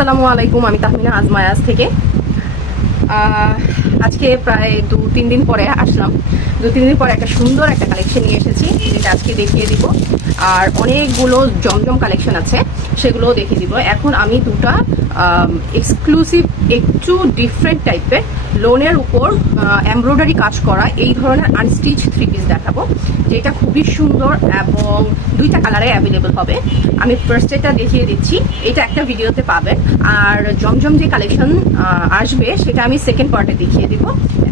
আসসালামু আলাইকুম, আমি তাহমিনা আজমায়াজ থেকে। আজকে প্রায় 2-3 দিন পরে আসলাম। 2-3 দিন পরে একটা সুন্দর একটা কালেকশন নিয়ে এসেছি, যেটা আজকে দেখিয়ে দিব। আর অনেকগুলো জমজম কালেকশন আছে, সেগুলোও দেখিয়ে দিব। এখন আমি দুটা এক্সক্লুসিভ, একটু ডিফারেন্ট টাইপের লোনের উপর এমব্রয়ডারি কাজ করা এই ধরনের আনস্টিচ 3 পিস দেখাবো, যেটা খুবই সুন্দর এবং দুইটা কালারে অ্যাভেলেবল হবে। আমি ফার্স্ট এটা দেখিয়ে দিচ্ছি, এটা একটা ভিডিওতে পাবেন। আর জমজম যে কালেকশন আসবে সেটা আমি সেকেন্ড পার্টে দেখিয়ে দিব।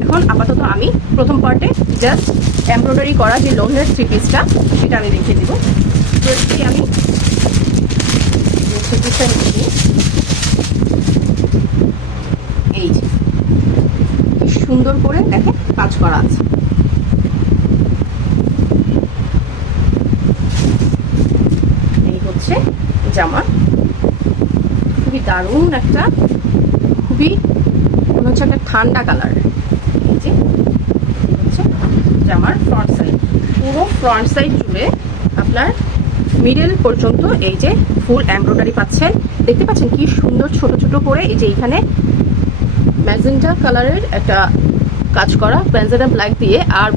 এখন আপাতত আমি প্রথম পার্টে জাস্ট এমব্রয়ডারি করা যে লোনের 3 পিসটা সেটা আমি দেখিয়ে দিব। ফার্স্টে আমি 3 পিসটা নিচ্ছি। এই যে সুন্দর করে দেখে কাজ করা আছে। এই হচ্ছে জামা, খুবই দারুণ একটা, খুবই মনে হচ্ছে একটা ঠান্ডা কালার। এই যে হচ্ছে জামার ফ্রন্ট সাইড, পুরো ফ্রন্ট সাইড জুড়ে আপনার মিডল পর্যন্ত এই যে ফুল এমব্রয়ডারি পাচ্ছেন। দেখতে পাচ্ছেন কি সুন্দর ছোট ছোট করে এই যে এখানে ম্যাজেন্টা কালারের একটা কাজ করা, ম্যাজেন্টা ব্ল্যাক দিয়ে, আর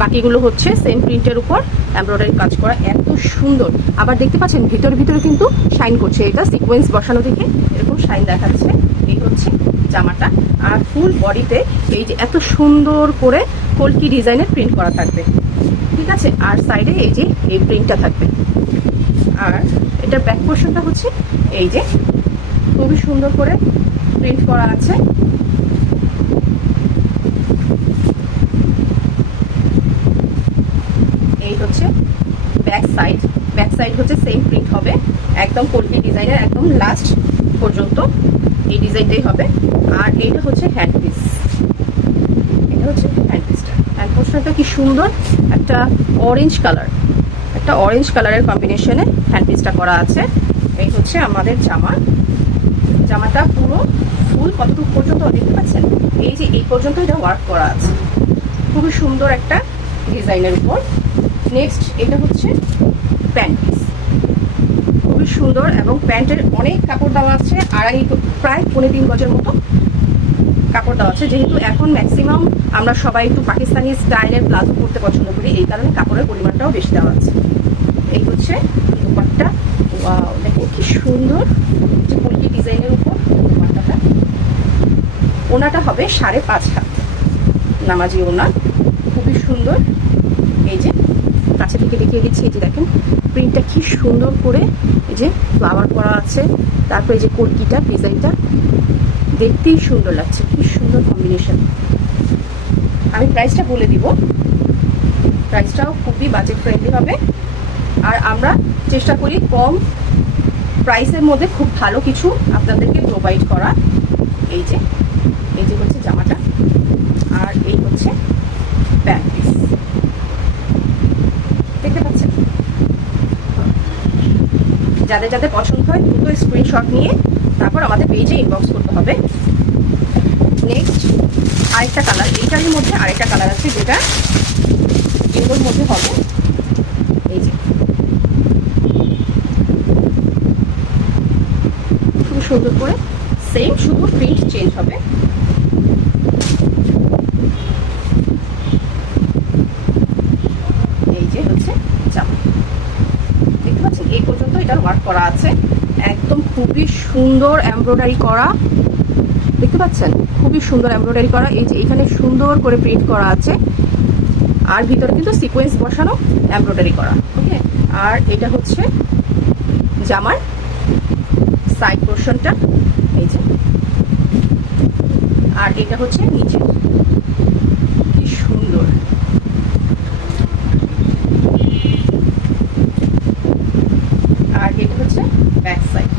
বাকিগুলো হচ্ছে সেম প্রিন্টের উপর এমব্রয়ডারি কাজ করা, এত সুন্দর। আবার দেখতে পাচ্ছেন ভিতরে ভিতরে কিন্তু শাইন করছে, এটা সিকোয়েন্স বসানো দেখে এরকম শাইন দেখাচ্ছে। এই হচ্ছে জামাটা, আর ফুল বডিতে এই যে এত সুন্দর করে কলকি ডিজাইনের প্রিন্ট করা থাকবে, ঠিক আছে। আর সাইডে এই যে এই প্রিন্টটা থাকবে। আর এটার ব্যাক পোর্শনটা হচ্ছে এই যে খুবই সুন্দর করে প্রিন্ট করা আছে। এই হচ্ছে ব্যাক সাইড, ব্যাক সাইড হচ্ছে সেম প্রিন্ট হবে, একদম কলকি ডিজাইনের, একদম লাস্ট পর্যন্ত এই ডিজাইনটাই হবে। আর এইটা হচ্ছে হ্যান্ড পিস, এটা হচ্ছে হ্যান্ড পিসটা। হ্যান্ড পোর্শনটা কি সুন্দর, একটা অরেঞ্জ কালার, একটা অরেঞ্জ কালারের কম্বিনেশনে হ্যান্ড পিসটা করা আছে। এই হচ্ছে আমাদের জামা। জামাটা পুরো ফুল কতটুকু পর্যন্ত দেখতে পাচ্ছেন, এই যে এই পর্যন্ত এটা ওয়ার্ক করা আছে, খুবই সুন্দর একটা ডিজাইনের উপর। নেক্সট এটা হচ্ছে প্যান্ট পিস, খুবই সুন্দর, এবং প্যান্টের অনেক কাপড় দেওয়া আছে, প্রায় 3.25 গজের মতো কাপড় দেওয়া আছে। যেহেতু এখন ম্যাক্সিমাম আমরা সবাই একটু পাকিস্তানি স্টাইলের প্লাজো পরতে পছন্দ করি, এই কারণে কাপড়ের পরিমাণটাও বেশি দেওয়া আছে। এই হচ্ছে দুপাট্টা, ওয়াও দেখেন কি সুন্দর, যে কলকি ডিজাইনের উপর দুপাট্টাটা। ওনাটা হবে 5.5 হাত নামাজি ওনা, খুবই সুন্দর। এই যে কাছে থেকে দেখিয়ে দিচ্ছি, এই যে দেখেন প্রিন্টটা কি সুন্দর করে এই যে ফ্লাওয়ার করা আছে, তারপরে যে কলকিটা ডিজাইনটা দেখতেই সুন্দর লাগছে, কি সুন্দর কম্বিনেশন। আমি প্রাইসটা বলে দিব, প্রাইসটাও খুবই বাজেট ফ্রেন্ডলি হবে। আর আমরা চেষ্টা করি কম প্রাইসের মধ্যে খুব ভালো কিছু আপনাদেরকে প্রোভাইড করা। এই যে হচ্ছে জামাটা, আর এই হচ্ছে প্যান্ট পিস, দেখতে পাচ্ছেন। যাদের যাদের পছন্দ হয় দ্রুত স্ক্রিনশট নিয়ে তারপর আমাদের পেজে ইনবক্স করতে হবে। নেক্সট আরেকটা কালার, এইটারই মধ্যে আরেকটা কালার আছে যেটা ইউরোর মধ্যে হবে। এই যে খুব সুন্দর করে সেম, শুধু প্রিন্ট চেঞ্জ হবে। এই যে হচ্ছে জামা, দেখতে পাচ্ছেন এই পর্যন্ত এটার ওয়ার্ক করা আছে, একদম খুবই সুন্দর এমব্রয়ডারি করা, দেখতে পাচ্ছেন খুবই সুন্দর এমব্রয়ডারি করা। এই যে এখানে সুন্দর করে প্রিন্ট করা আছে, আর ভিতরে কিন্তু সিকোয়েন্স বসানো এমব্রয়ডারি করা, ওকে। আর এটা হচ্ছে জামার সাইড পোর্শনটা, এই যে। আর এটা হচ্ছে নিচে, কি সুন্দর। আর এটা হচ্ছে ব্যাক সাইড,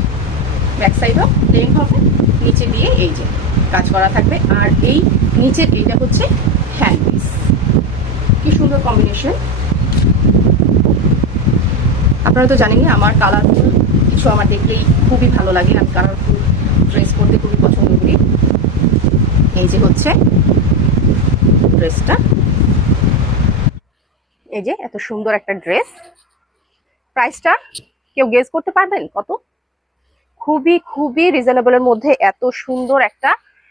ব্যাক সাইডও প্লেন হবে, নিচে দিয়ে এই যে কাজ করা থাকবে। আর এই নিচের এইটা হচ্ছে হ্যান্ড পিস, কি সুন্দর কম্বিনেশন। আপনারা তো জানেনই আমার কালারফুল কিছু আমার দেখলেই খুবই ভালো লাগে, আমি কালারফুল ড্রেস পরতে খুবই পছন্দ করি। এই যে হচ্ছে ড্রেসটা, এই যে এত সুন্দর একটা ড্রেস। প্রাইসটা কেউ গেস করতে পারবেন কত? খুবই খুবই রিজনেবলের মধ্যে এত সুন্দর একটা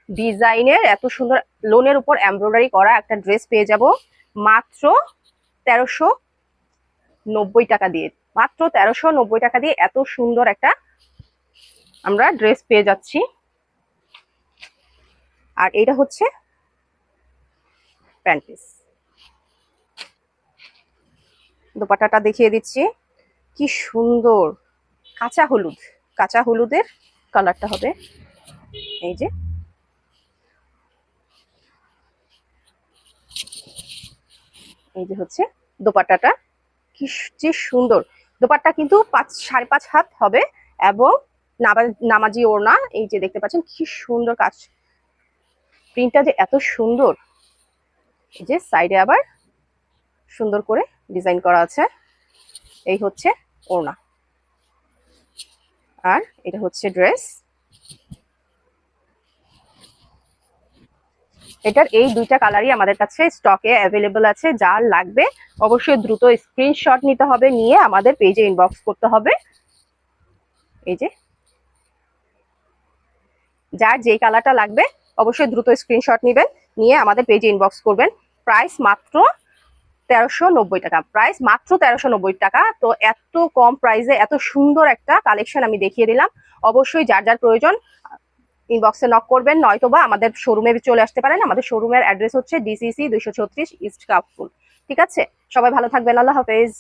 ডিজাইনের, এত সুন্দর লোনের উপর এমব্রয়ডারি করা একটা ড্রেস পেয়ে যাব মাত্র 1390 টাকা দিয়ে। মাত্র 1390 টাকা দিয়ে এত সুন্দর একটা আমরা ড্রেস পেয়ে যাচ্ছি। আর এইটা হচ্ছে প্যান্ট পিস। দোপাট্টাটা দেখিয়ে দিচ্ছি, কি সুন্দর কাঁচা হলুদ, কাঁচা হলুদের কালারটা হবে। এই যে এই যে হচ্ছে দোপাট্টাটা, কি যে সুন্দর। দোপাট্টা কিন্তু 5.5.5 হাত হবে এবং নামাজি ওড়না। এই যে দেখতে পাচ্ছেন কি সুন্দর কাজ, প্রিন্টটা যে এত সুন্দর। এই যে সাইডে আবার সুন্দর করে ডিজাইন করা আছে। এই হচ্ছে ওড়না আর এটা হচ্ছে ড্রেস। এটার এই দুইটা কালারই আমাদের কাছে স্টকে অ্যাভেলেবল আছে। যার লাগবে অবশ্যই দ্রুত স্ক্রিনশট নিতে হবে, নিয়ে আমাদের পেজে ইনবক্স করতে হবে। এই যে যার যেই কালারটা লাগবে অবশ্যই দ্রুত স্ক্রিনশট নেবেন, নিয়ে আমাদের পেজে ইনবক্স করবেন। প্রাইস মাত্র 1390 টাকা, প্রাইস মাত্র 1390 টাকা। তো এত কম প্রাইসে এত সুন্দর একটা কালেকশন আমি দেখিয়ে দিলাম। অবশ্যই যার যার প্রয়োজন ইনবক্সে নক করবেন, নয়তোবা আমাদের শোরুমে চলে আসতে পারেন। আমাদের শোরুমের অ্যাড্রেস হচ্ছে DCC 236 ইস্ট কাপফুল। ঠিক আছে, সবাই ভালো থাকবেন, আল্লাহ হাফেজ।